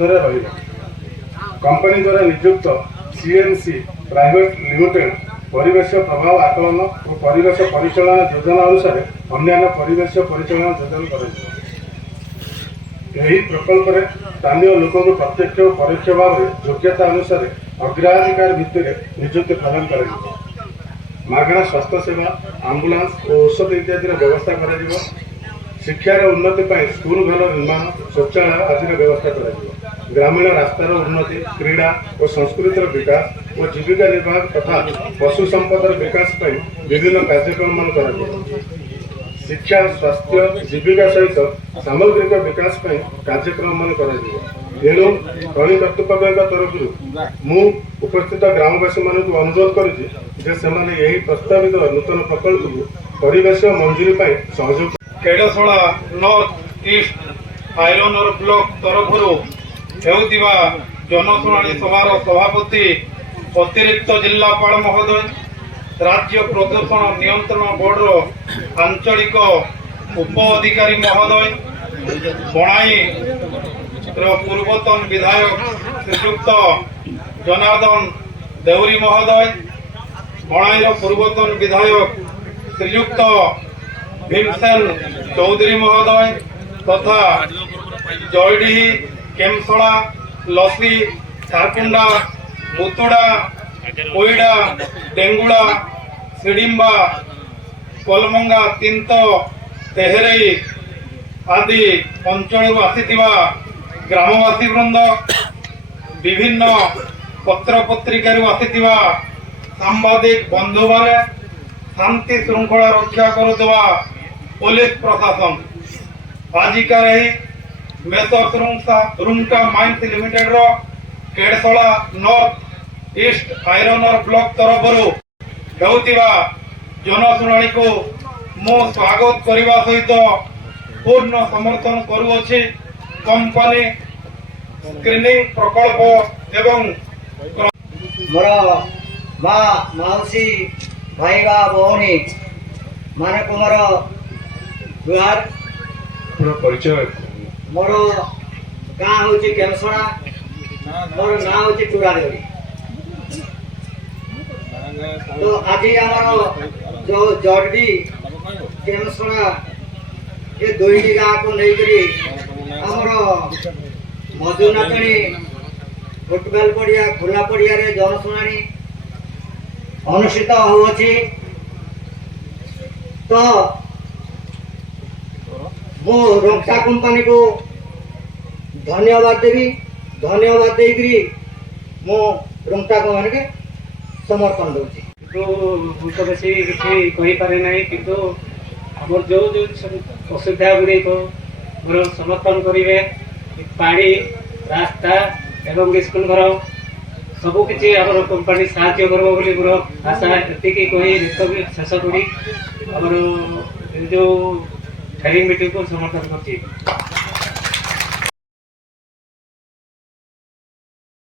मध्य रहिबो। कंपनी द्वारा नियुक्त सीएनसी प्राइवेट लिमिटेड परिवेश प्रभाव आकलन और परिवेश परिचालन योजना अनुसार अन्य परिवेश परिचालन योजना कर प्रकल्प स्थानीय लोक प्रत्यक्ष और परोक्ष भाव योग्यता अनुसार अग्राधिकार भित्ति नियुक्ति प्रदान कर मागणा स्वास्थ्य सेवा आंबुलांस और औषध इत्यादि व्यवस्था कर शिक्षार उन्नति स्कूल घर निर्माण शौचालय आदि व्यवस्था कर ग्रामीण रास्तार उन्नति क्रीड़ा और संस्कृतिर विकास और जीविका निर्वाह तथा पशु संपदर विकास विभिन्न कार्यक्रम कर शिक्षा स्वास्थ्य जीविका सहित सामग्रिक विकास कार्यक्रम तेणु खनि कर्तृपक्ष तरफ मु उपस्थित ग्रामवासी मान अनुरोध करुँचे प्रस्तावित नूतन प्रकल्प को परिवेश मंजूरी सहयोग केडसोला नॉर्थ ईस्ट आयरन और ब्लॉक तरफ हेउतिबा जनशुणाणी सभार सभापति अतिरिक्त जिलापाल महोदय राज्य प्रदूषण नियंत्रण बोर्ड आंचलिक उप अधिकारी महोदय बणाई पूर्वतन विधायक श्रीयुक्त जनार्दन देउरी महोदय बणाई पूर्वतन विधायक श्रीयुक्त भीमसेन चौधरी महोदय तथा जयडीही केमसला लसी झारकुंडा मुतुड़ा कोईडा डेंगुड़ा सिडिम्बा कोलमंगा तिंतो तेहरई आदि अंचल आसीथिबा ग्रामवासी वृंद विभिन्न पत्र पत्रिकार आसीथिबा सांबादिक बंधु माने शांति श्रृंखला रक्षा करुवा पुलिस प्रशासन आजिकार मेसर्स रुंका माइंस लिमिटेड रो केडसोला नॉर्थ ईस्ट आयरन और ब्लॉक तरफ हेउतिबा जनशुणाणी को मो स्वागत करने सहित पूर्ण समर्थन करुअछि। कंपनी स्क्रीनिंग प्रकल्प एवं मोर माँ माउसी भाईबा भौणी मान को मोर जुहार। परिचय मोर गाँ हूँ केमसड़ा मोर ना हूँ टुरादेवी। तो आज आमर जो जर्डी केमसड़ा ये दुईटी गाँ को लेकर आमर मधुनाथनी फुटबल पड़िया खोला पड़िया जनशुणाणी अनुष्ठित होउछि। तो मो रोक्टा कंपनी को धन्यवाद देवी। धन्यवाद देकरी मो रोक्टा कंपनी के समर्थन दूची। तो हम तो बेसी किसी कही पारे नहीं किंतु हमर जो जो असुविधा गुड़ी को मोर समर्थन करेंगे पानी रास्ता एवं स्कूल घर सबू किसी आम कंपनी साहाय्य करबो बोली मोर आशा एति कही शेष करी आम जो ट्रेनिंग मीटिंग को समर्थन करछि।